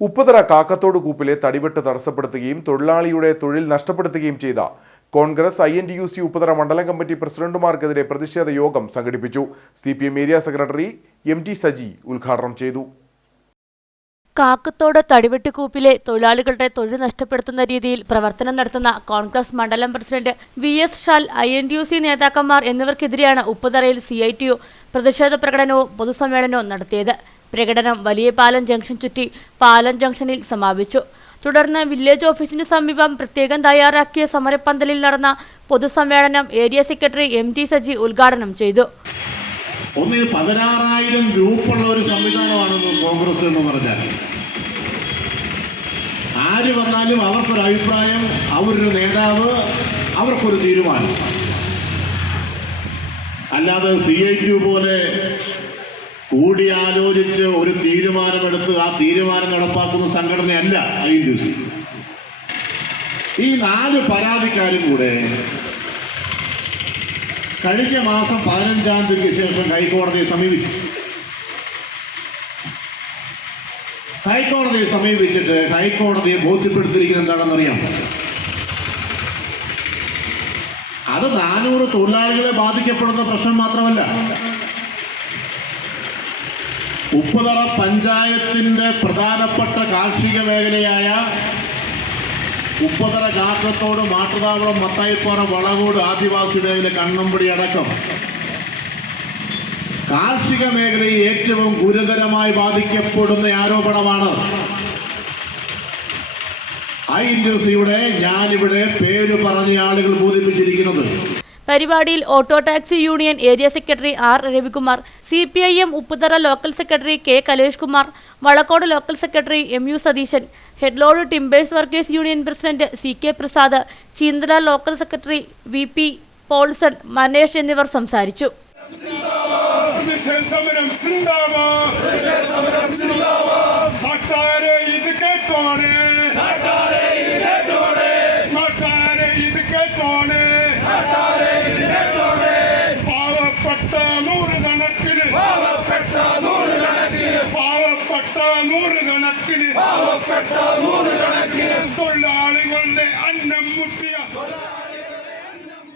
ഉപ്പുതറ കാക്കത്തോട് കൂപ്പിലെ തടിവെട്ട് തടസ്സപ്പെടുത്തുകയും തൊഴിലാളിയുടെ തൊഴിൽ നഷ്ടപ്പെടുത്തുകയും ചെയ്ത കോൺഗ്രസ് INTUC ഉപ്പുതറ മണ്ഡലം കമ്മിറ്റി പ്രസിഡന്റുമാർക്കെതിരെ പ്രതിഷേധ യോഗം സംഘടിപ്പിച്ചു. CPM area secretary MT Saji ഉദ്ഘാടനം ചെയ്തു. കാക്കത്തോട് തടിവെട്ടുകൂപ്പിലെ തൊഴിലാളികളുടെ തൊഴിൽ നഷ്ടപ്പെടുത്തുന്ന രീതിയിൽ പ്രവർത്തനം നടത്തുന്ന കോൺഗ്രസ് മണ്ഡലം പ്രസിഡന്റ് VS ഷാൽ, INTUC നേതാക്കന്മാർ എന്നിവർക്കെതിരെയാണ് ഉപ്പുതറയിൽ CITU പ്രതിഷേധ പ്രകടനവും പൊതുസമ്മേളനവും നടത്തിയത്. പ്രകടനം വലിയ പാലം ജംഗ്ഷൻ ചുറ്റി പാലം ജംഗ്ഷനിൽ സമാപിച്ചു. തുടർന്ന് വില്ലേജ് ഓഫീസിന് സമീപം പ്രത്യേകം തയ്യാറാക്കിയ സമരപ്പന്തലിൽ നടന്ന പൊതുസമ്മേളനം ഏരിയ സെക്രട്ടറി MT സജി ഉദ്ഘാടനം ചെയ്തു. 16,000 ഗ്രൂപ്പുള്ള ഒരു സംവിധാനമാണ് കോൺഗ്രസ് എന്ന് പറഞ്ഞാൽ. ആര് വന്നാലും അവർക്കൊരു അഭിപ്രായം, അവരൊരു നേതാവ്, അവർക്കൊരു തീരുമാനം. അല്ലാതെ CITU പോലെ കൂടിയാലോചിച്ച് ഒരു തീരുമാനമെടുത്ത് ആ തീരുമാനം നടപ്പാക്കുന്ന സംഘടനയല്ല INTUC. ഈ 4 പരാതിക്കാരും കൂടെ കഴിഞ്ഞ മാസം 15-ാം തീയതിക്ക് ശേഷം ഹൈക്കോടതിയെ സമീപിച്ചു. ഹൈക്കോടതിയെ സമീപിച്ചിട്ട് ഹൈക്കോടതിയെ ബോധ്യപ്പെടുത്തിയിരിക്കുന്നത് എന്താണെന്നറിയാം? അത് 400 തൊഴിലാളികളെ ബാധിക്കപ്പെടുന്ന പ്രശ്നം മാത്രമല്ല, ഉപ്പുതറ പഞ്ചായത്തിന്റെ പ്രധാനപ്പെട്ട കാർഷിക മേഖലയായ ഉപ്പുതറ കാക്കത്തോട് മാട്ടുതാവളം മത്തായിപ്പാറ വളവോട് ആദിവാസി മേഖല കണ്ണമ്പടി അടക്കം കാർഷിക മേഖലയെ ഏറ്റവും ഗുരുതരമായി ബാധിക്കപ്പെടുന്ന ആരോപണമാണ് INTUCയുടെ ഞാനിവിടെ പേര് പറഞ്ഞ ആളുകൾ ബോധിപ്പിച്ചിരിക്കുന്നത്. പരിപാടിയിൽ auto taxi union area secretary R Ravikumar, CPIM Upputhara local secretary K Kalesh Kumar, Valakode local secretary MU Satheesan, headload timbers workers union president CK Prasad, Cheenthala local secretary VP Paulson, Manesh എന്നിവർ സംസാരിച്ചു. തൊഴിലാളികളുടെ അന്നം മുട്ടി